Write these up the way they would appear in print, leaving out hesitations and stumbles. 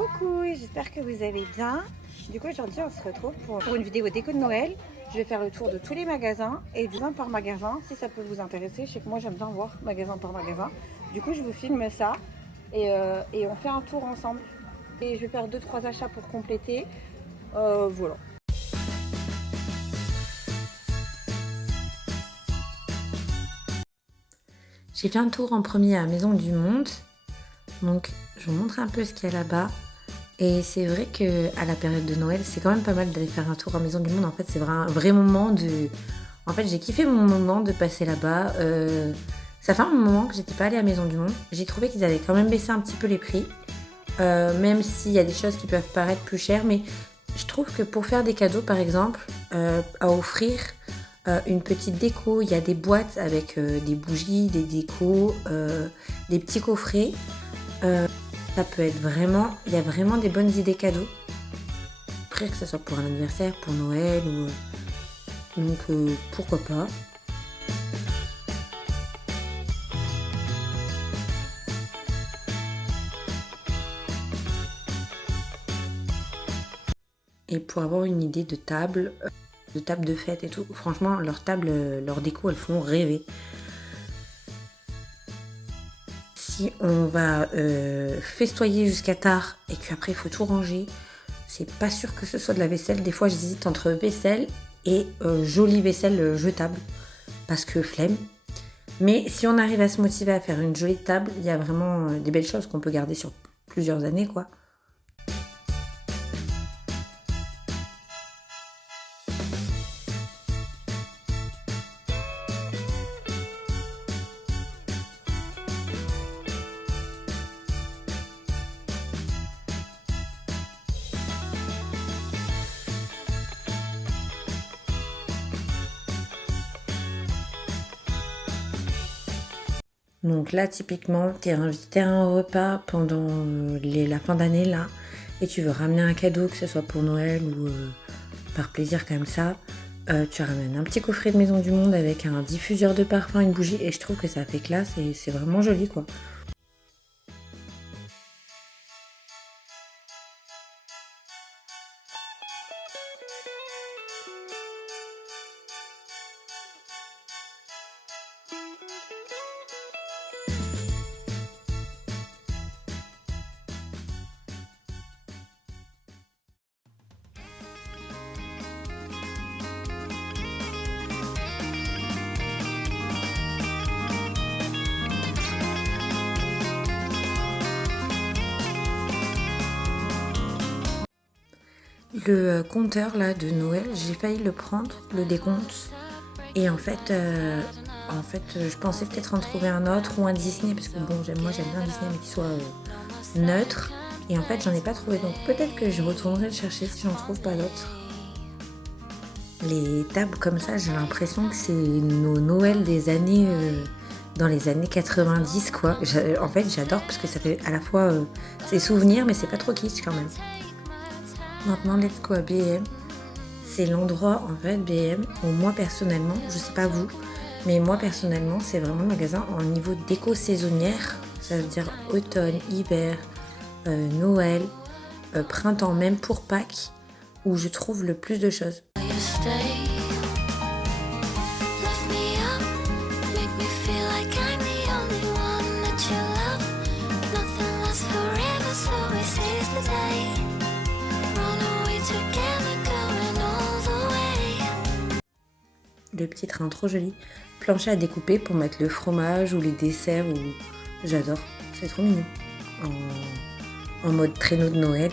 Coucou, j'espère que vous allez bien. Du coup, aujourd'hui, on se retrouve pour une vidéo déco de Noël. Je vais faire le tour de tous les magasins et design par magasin, si ça peut vous intéresser. Je sais que moi, j'aime bien voir magasin par magasin. Du coup, je vous filme ça et on fait un tour ensemble. Et je vais faire 2-3 achats pour compléter. Voilà. J'ai fait un tour en premier à Maison du Monde. Donc, je vous montre un peu ce qu'il y a là-bas. Et c'est vrai qu'à la période de Noël, c'est quand même pas mal d'aller faire un tour à Maison du Monde. En fait, c'est un vrai moment de... En fait, j'ai kiffé mon moment de passer là-bas. Ça fait un moment que j'étais pas allée à Maison du Monde. J'ai trouvé qu'ils avaient quand même baissé un petit peu les prix. Même s'il y a des choses qui peuvent paraître plus chères. Mais je trouve que pour faire des cadeaux, par exemple, à offrir une petite déco, il y a des boîtes avec des bougies, des décos, des petits coffrets. Ça peut être vraiment, il y a vraiment des bonnes idées cadeaux. Après que ce soit pour un anniversaire, pour Noël ou donc pourquoi pas. Et pour avoir une idée de table de fête et tout, franchement leurs tables, leurs décos, elles font rêver. Si on va festoyer jusqu'à tard et qu'après il faut tout ranger, c'est pas sûr que ce soit de la vaisselle. Des fois j'hésite entre vaisselle et jolie vaisselle jetable parce que flemme. Mais si on arrive à se motiver à faire une jolie table, il y a vraiment des belles choses qu'on peut garder sur plusieurs années, quoi. Donc là, typiquement, tu es invité à un repas pendant la fin d'année, là, et tu veux ramener un cadeau, que ce soit pour Noël ou par plaisir comme ça. Tu ramènes un petit coffret de Maison du Monde avec un diffuseur de parfum, une bougie, et je trouve que ça fait classe et c'est vraiment joli, quoi. Le compteur là de Noël, j'ai failli le prendre, le décompte. Et en fait, je pensais peut-être en trouver un autre ou un Disney, parce que bon, moi j'aime bien Disney, mais qui soit neutre. Et en fait, j'en ai pas trouvé, donc peut-être que je retournerai le chercher si j'en trouve pas d'autres. Les tables comme ça, j'ai l'impression que c'est nos Noëls des années, dans les années 90, quoi. En fait, j'adore parce que ça fait à la fois c'est souvenirs, mais c'est pas trop kitsch quand même. Maintenant, let's go à B&M. C'est l'endroit, en fait, B&M, où moi, personnellement, je sais pas vous, mais moi, personnellement, c'est vraiment le magasin en niveau déco saisonnière. Ça veut dire automne, hiver, Noël, printemps, même pour Pâques, où je trouve le plus de choses. Le petit train trop joli, plancher à découper pour mettre le fromage ou les desserts, ou j'adore, c'est trop mignon, en mode traîneau de Noël.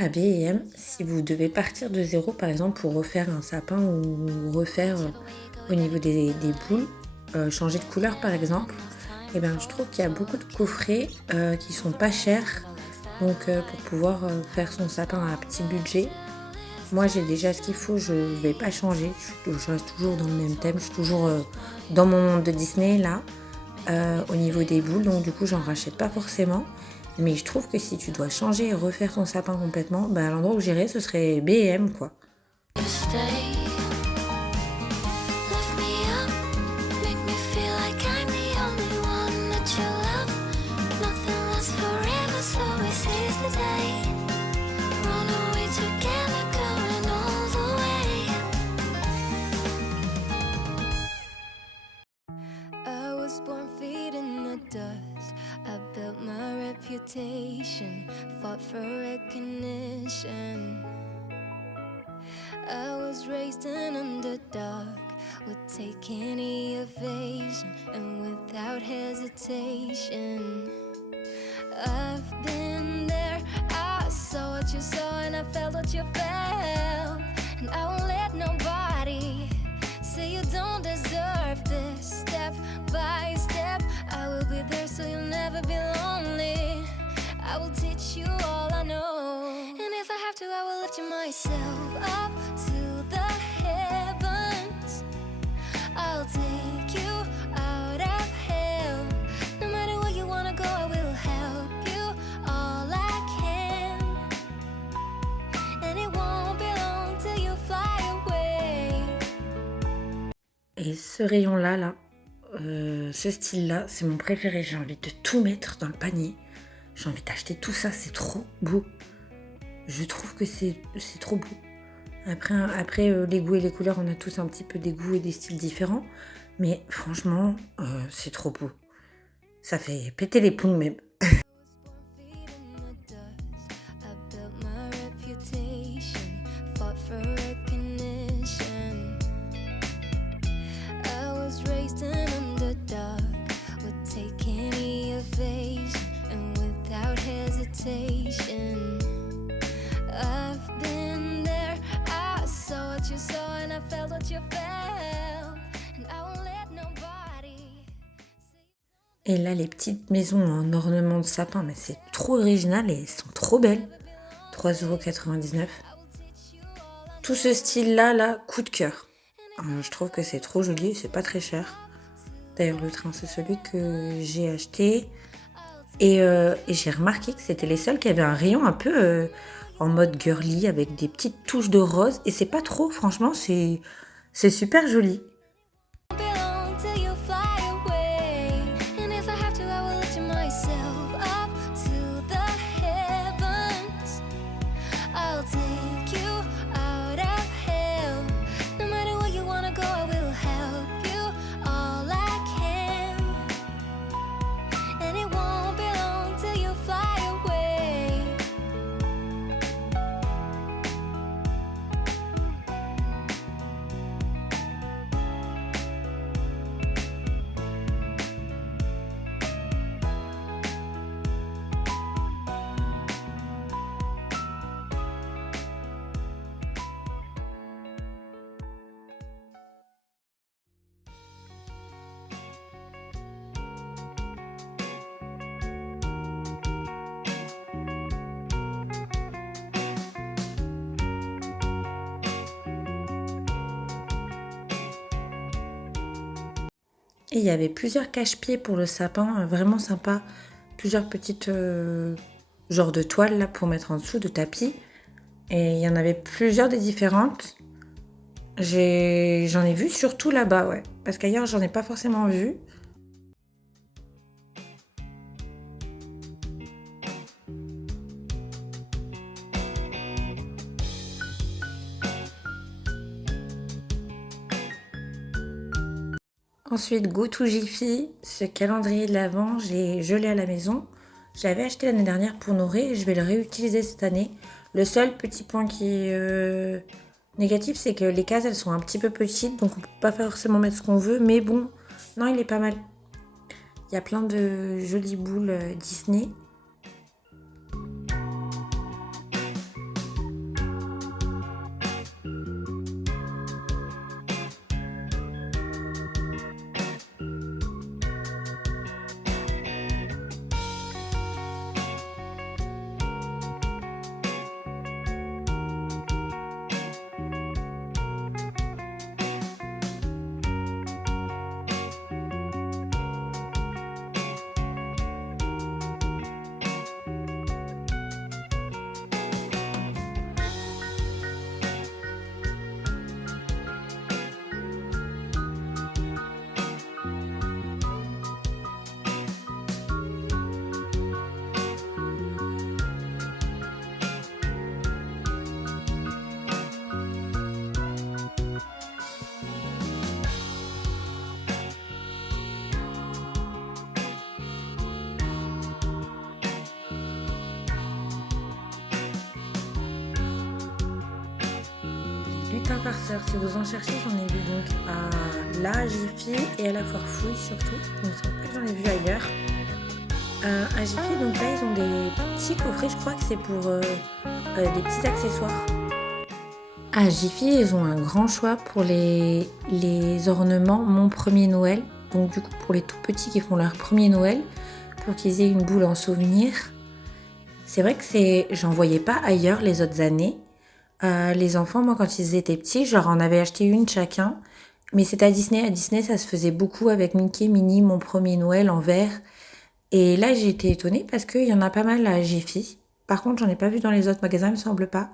À B&M, si vous devez partir de zéro, par exemple, pour refaire un sapin ou refaire au niveau des boules, changer de couleur par exemple, et ben, je trouve qu'il y a beaucoup de coffrets qui sont pas chers, donc pour pouvoir faire son sapin à petit budget. Moi j'ai déjà ce qu'il faut, je vais pas changer, je reste toujours dans le même thème, je suis toujours dans mon monde de Disney là. au niveau des boules, donc du coup j'en rachète pas forcément. Mais je trouve que si tu dois changer et refaire ton sapin complètement, bah, l'endroit où j'irais ce serait B&M quoi. Fought for recognition. I was raised an underdog, would take any evasion and without hesitation. I've been there, I saw what you saw and I felt what you felt. And I won't let nobody say you don't deserve this. Step by step, I will be there so you'll never be lonely. I will teach you all I know. And if I have to, I will lift you myself up to the heavens. I'll take you out of hell. No matter where you wanna go, I will help you all I can. And it won't be long till you fly away. Et ce rayon-là, ce style-là, c'est mon préféré. J'ai envie de tout mettre dans le panier. J'ai envie d'acheter tout ça, c'est trop beau. Je trouve que c'est trop beau. Après les goûts et les couleurs, on a tous un petit peu des goûts et des styles différents. Mais franchement, c'est trop beau. Ça fait péter les plombs même. I've been there, I saw what you saw and I felt what you felt. And I won't let nobody. Et là, les petites maisons en ornement de sapin, mais c'est trop original et elles sont trop belles. 3,99 €. Tout ce style-là, coup de cœur. Je trouve que c'est trop joli et c'est pas très cher. D'ailleurs, le train, c'est celui que j'ai acheté. Et j'ai remarqué que c'était les seuls qui avaient un rayon un peu en mode girly avec des petites touches de rose. Et c'est pas trop, franchement, c'est super joli. Et il y avait plusieurs cache-pieds pour le sapin, vraiment sympa. Plusieurs petites genres de toiles là pour mettre en dessous de tapis. Et il y en avait plusieurs des différentes. J'en ai vu surtout là-bas, ouais. Parce qu'ailleurs, j'en ai pas forcément vu. Ensuite, Go to Jiffy, ce calendrier de l'Avent, je l'ai à la maison. J'avais acheté l'année dernière pour Noré et je vais le réutiliser cette année. Le seul petit point qui est négatif, c'est que les cases, elles sont un petit peu petites, donc on ne peut pas forcément mettre ce qu'on veut. Mais bon, non, il est pas mal. Il y a plein de jolies boules Disney. un farceur. Si vous en cherchez, j'en ai vu donc à la Jiffy et à la Foire Fouille surtout. Il me semble pas que j'en ai vu ailleurs. À Jiffy, donc là, ils ont des petits coffrets. Je crois que c'est pour des petits accessoires. À Jiffy, ils ont un grand choix pour les ornements Mon Premier Noël. Donc du coup, pour les tout petits qui font leur premier Noël, pour qu'ils aient une boule en souvenir. C'est vrai que j'en voyais pas ailleurs les autres années. Les enfants, moi, quand ils étaient petits, je leur en avais acheté une chacun. Mais c'est à Disney. À Disney, ça se faisait beaucoup avec Mickey, Minnie, Mon Premier Noël en verre. Et là, j'ai été étonnée parce qu'il y en a pas mal à Jiffy. Par contre, j'en ai pas vu dans les autres magasins, il me semble pas.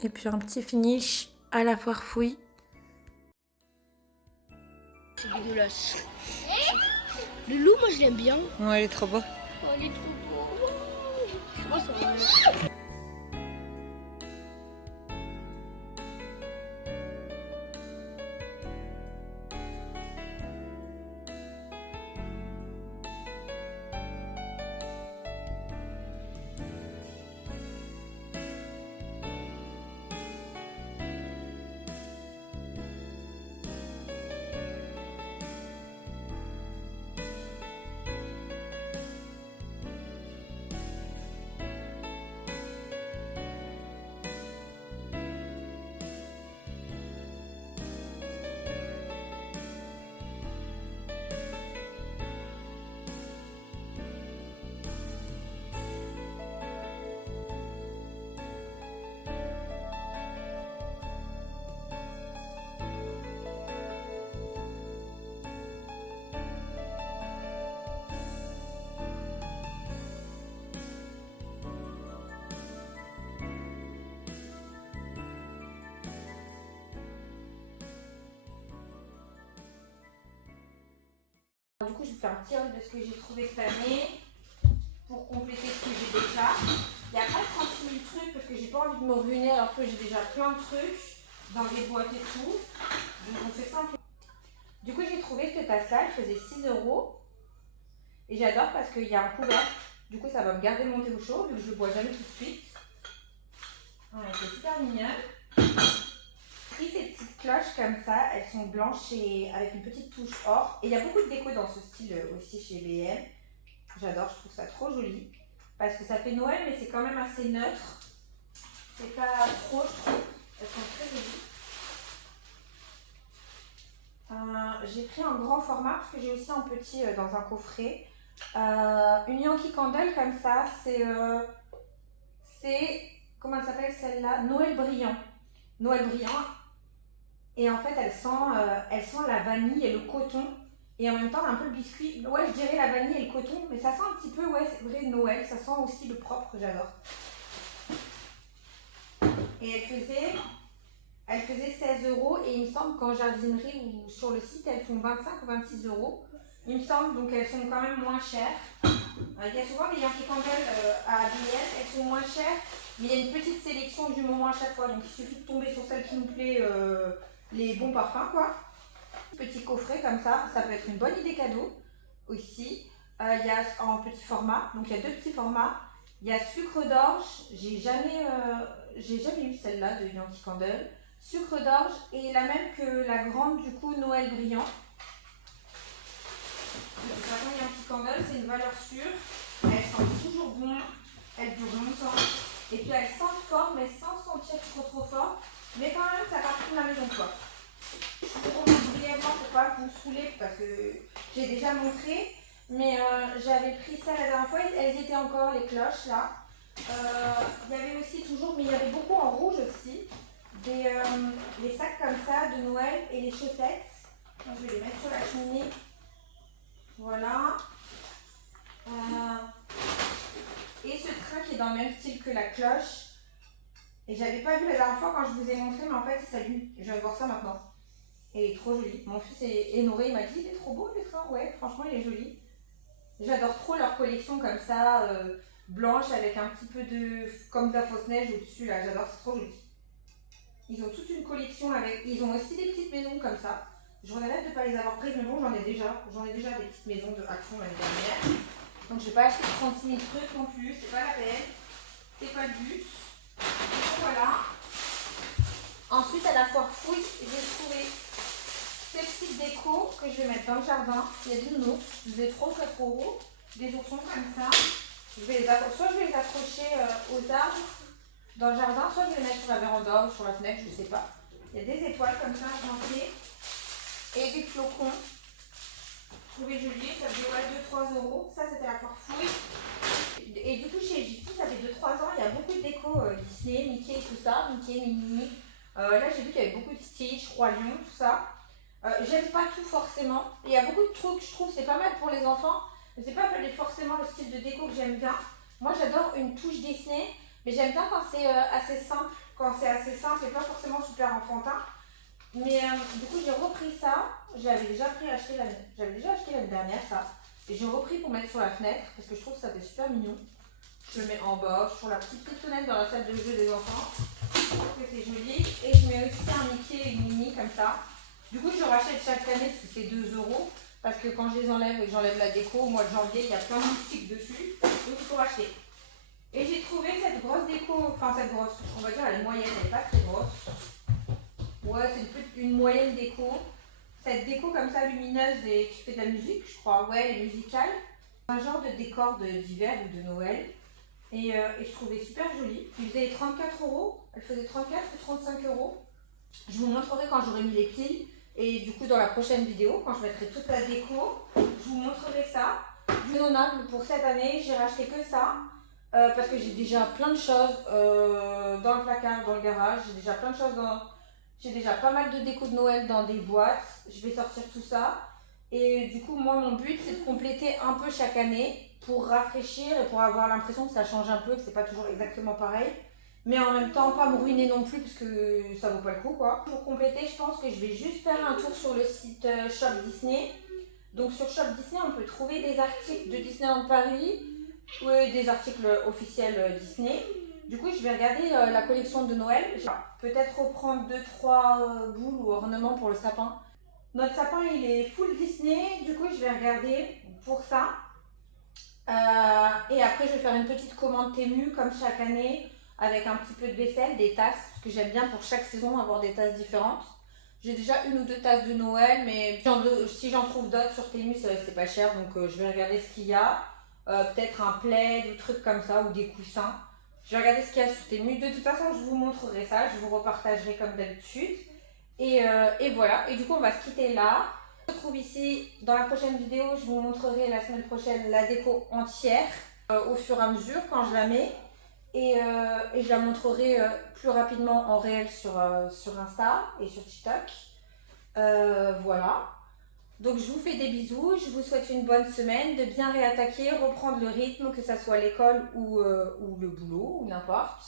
Et puis un petit finish à la Foire Fouille. C'est dégueulasse. Le loup, moi je l'aime bien. Ouais, il est trop beau. Oh, il est trop beau. Oh, ça va. Du coup, je vais faire un petit haul de ce que j'ai trouvé cette année pour compléter ce que j'ai déjà. Il n'y a pas 36 000 trucs parce que j'ai pas envie de me ruiner alors que j'ai déjà plein de trucs dans les boîtes et tout. Donc on fait simple. Du coup, j'ai trouvé cette tasse-là, elle faisait 6 €. Et j'adore parce qu'il y a un couvercle. Du coup, ça va me garder mon thé au chaud vu que je le bois jamais tout de suite. Ouais, c'est super mignonne. J'ai pris ces petites cloches comme ça, elles sont blanches et avec une petite touche or. Et il y a beaucoup de déco dans ce style aussi chez B&M. J'adore, je trouve ça trop joli. Parce que ça fait Noël, mais c'est quand même assez neutre. C'est pas trop, je trouve. Elles sont très jolies. J'ai pris un grand format parce que j'ai aussi un petit dans un coffret. Une Yankee Candle comme ça, c'est comment elle s'appelle celle-là? Noël brillant. Noël brillant. Et en fait, elle sent la vanille et le coton. Et en même temps, un peu le biscuit. Ouais, je dirais la vanille et le coton. Mais ça sent un petit peu, ouais, c'est vrai, Noël. Ça sent aussi le propre, j'adore. Et elle faisait 16 € et il me semble qu'en jardinerie ou sur le site, elles font 25 ou 26 €. Il me semble, donc elles sont quand même moins chères. Il y a souvent des Yankee Candle à B&M, elles sont moins chères, mais il y a une petite sélection du moment à chaque fois. Donc il suffit de tomber sur celle qui nous plaît, les bons parfums quoi. Petit coffret comme ça peut être une bonne idée cadeau aussi. Il y a en petit format, donc il y a deux petits formats. Il y a sucre d'orge, j'ai jamais eu celle-là de Yankee Candle. Sucre d'orge et la même que la grande du coup Noël brillant. De toute façon, Yankee Candle, c'est une valeur sûre. Elle sent toujours bon, elle dure longtemps. Et puis elle sent fort, mais sans sentir trop fort. Mais quand même, ça part de la maison quoi. Je vous remontre brièvement pour pas vous saouler parce que j'ai déjà montré. Mais j'avais pris ça la dernière fois, elles étaient encore les cloches là. Il y avait aussi toujours, mais il y avait beaucoup en rouge aussi. les sacs comme ça de Noël et les chaussettes. Donc, je vais les mettre sur la cheminée. Voilà. Et ce train qui est dans le même style que la cloche. Et j'avais pas vu la dernière fois quand je vous ai montré, mais en fait il s'allume. Je viens de voir ça maintenant. Et il est trop joli. Mon fils est Noé, il m'a dit il est trop beau le train. Ouais, franchement il est joli. J'adore trop leur collection comme ça, blanche avec un petit peu de. Comme de la fausse neige au-dessus là. J'adore, c'est trop joli. Ils ont toute une collection avec. Ils ont aussi des petites maisons comme ça. Je regrette de ne pas les avoir prises, mais bon, j'en ai déjà. J'en ai déjà des petites maisons de Action l'année dernière. Donc je vais pas acheter 36 000 trucs non plus, c'est pas la peine. C'est pas le but. Donc voilà. Ensuite, à la foire fouille, j'ai trouvé ces petites décos que je vais mettre dans le jardin. Il y a des nounours, des 3 ou 4 euros, des oursons comme ça. Soit je vais les accrocher aux arbres dans le jardin, soit je vais les mettre sur la véranda ou sur la fenêtre, je sais pas. Il y a des étoiles comme ça argentées et des flocons. Je trouvais joli, ça faisait 2-3 euros. Ça, c'était la foire fouille. Et du coup, chez Egypte, ça fait 2-3 ans, il y a beaucoup de déco Disney, Mickey, tout ça. Mickey, Minnie. Là, j'ai vu qu'il y avait beaucoup de Stitch, Roi Lion, tout ça. J'aime pas tout forcément. Il y a beaucoup de trucs, je trouve, c'est pas mal pour les enfants. Mais c'est pas forcément le style de déco que j'aime bien. Moi, j'adore une touche Disney. Mais j'aime bien quand c'est assez simple. Quand c'est assez simple et pas forcément super enfantin. Mais du coup, j'ai repris ça. J'avais déjà acheté l'année dernière ça. Et j'ai repris pour mettre sur la fenêtre parce que je trouve que ça fait super mignon. Je le mets en bas sur la petite fenêtre dans la salle de jeu des enfants. Je trouve que c'est joli. Et je mets aussi un Mickey et une Minnie comme ça. Du coup, je rachète chaque année parce que c'est 2 euros. Parce que quand je les enlève et que j'enlève la déco au mois de janvier, il y a plein de moustiques dessus. Donc il faut racheter. Et j'ai trouvé cette grosse déco, enfin cette grosse, on va dire elle est moyenne, elle n'est pas très grosse. Ouais, c'est une moyenne déco. Cette déco comme ça lumineuse et qui fait de la musique, je crois, ouais, elle est musicale. Un genre de décor d'hiver ou de Noël. Et je trouvais super jolie. Il faisait 34 euros, elle faisait 34 ou 35 euros. Je vous montrerai quand j'aurai mis les piles. Et du coup, dans la prochaine vidéo, quand je mettrai toute la déco, je vous montrerai ça. Raisonnable pour cette année, j'ai racheté que ça. Parce que j'ai déjà plein de choses dans le placard, dans le garage. J'ai déjà plein de choses J'ai déjà pas mal de déco de Noël dans des boîtes. Je vais sortir tout ça. Et du coup, moi, mon but, c'est de compléter un peu chaque année pour rafraîchir et pour avoir l'impression que ça change un peu, que c'est pas toujours exactement pareil. Mais en même temps, pas me ruiner non plus parce que ça vaut pas le coup, quoi. Pour compléter, je pense que je vais juste faire un tour sur le site Shop Disney. Donc sur Shop Disney, on peut trouver des articles de Disneyland Paris. Oui, des articles officiels Disney. Du coup, je vais regarder la collection de Noël. Peut-être reprendre 2-3 boules ou ornements pour le sapin. Notre sapin, il est full Disney. Du coup, je vais regarder pour ça. Et après, je vais faire une petite commande Temu comme chaque année avec un petit peu de vaisselle, des tasses. Parce que j'aime bien pour chaque saison avoir des tasses différentes. J'ai déjà 1 ou 2 tasses de Noël, mais si j'en trouve d'autres sur Temu, c'est pas cher. Donc, je vais regarder ce qu'il y a. Peut-être un plaid ou trucs comme ça ou des coussins. Je vais regarder ce qu'il y a sur Temu. De toute façon, je vous montrerai ça, je vous repartagerai comme d'habitude. Et voilà. Et du coup, on va se quitter là. On se retrouve ici dans la prochaine vidéo. Je vous montrerai la semaine prochaine la déco entière au fur et à mesure quand je la mets. Et je la montrerai plus rapidement en réel sur Insta et sur TikTok. Voilà. Donc je vous fais des bisous, je vous souhaite une bonne semaine, de bien réattaquer, reprendre le rythme, que ça soit l'école ou le boulot, ou n'importe.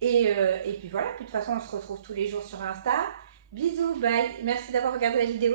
Et puis voilà, puis de toute façon on se retrouve tous les jours sur Insta. Bisous, bye, merci d'avoir regardé la vidéo.